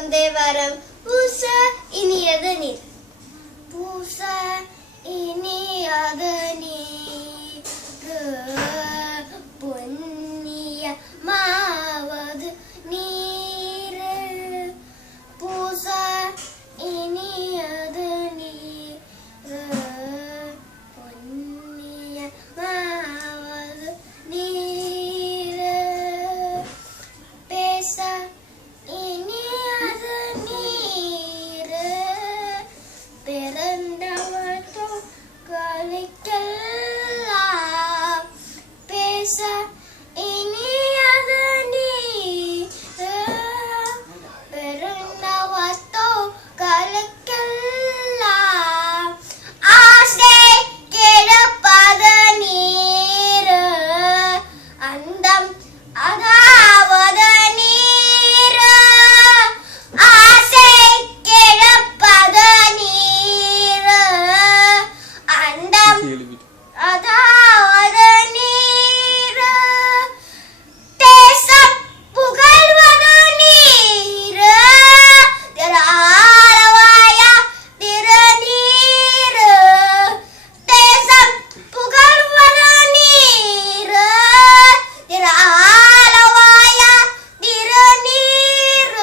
வணக்கம் தேவாரம். பூச இனியது நீர், பூச இனியது நீர், பொன்னிய மாவது நீர், பூச இனியது நீர், பொன்னிய மாவது நீர், பேச இனியது நீர், பிறந்தவர்தோ கலிக்கலாம், பேச இனியது நீர், பிறந்தவர்தோ கலிக்கலாம், ஆசை கெடுப்பது நீர், அந்தம் அதாவது நீர், ஆசை கெடுப்பது நீர், அந்தம் அதாவது நீர், தேசம் புகழ்வது நீர், திராளவாயா திருநீர், தேசம் புகழ்வது நீர், திராளவாயா திருநீர்.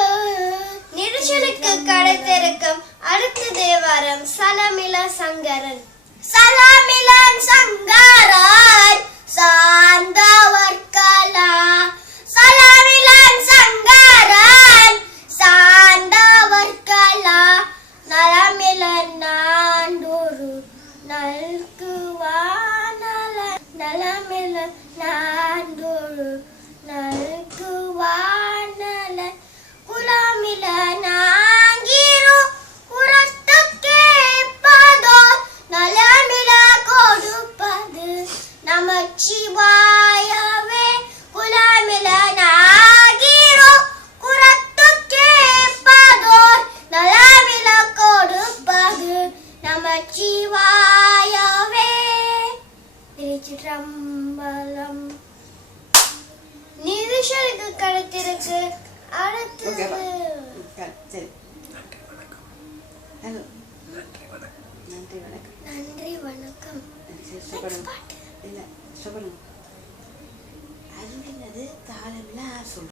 நெரிசலுக்கு கடத்திருக்கும் அடுத்த தேவாரம் சலமில சங்கரன். சலமிலன் சங்கரன் சார்ந்தவர்கலா, சலமிலன் சங்கரன் சார்ந்தவர்கலா, நலமிலன் நாண்டொரு நல்குவானல, நலமிலன் நாண்டொரு நல்குவானல, குலமில நாங்கிரு குரத்து கேட்பதோ, நலமில கொடுப்பது நமச்சிவாயவே, குலமில நாங்கிரு குரத்து கேட்பதோ, நலமில கொடுப்பது நமச்சிவாயவே. திருச்சிற்றம்பலம். நிதிஷருக்கு கடத்திருக்கு அடுத்தது சரி. ஹலோ, நன்றி வணக்கம். நன்றி வணக்கம். இல்லை, சொல்லணும். அது தாளம்லாம் சொல்றேன்.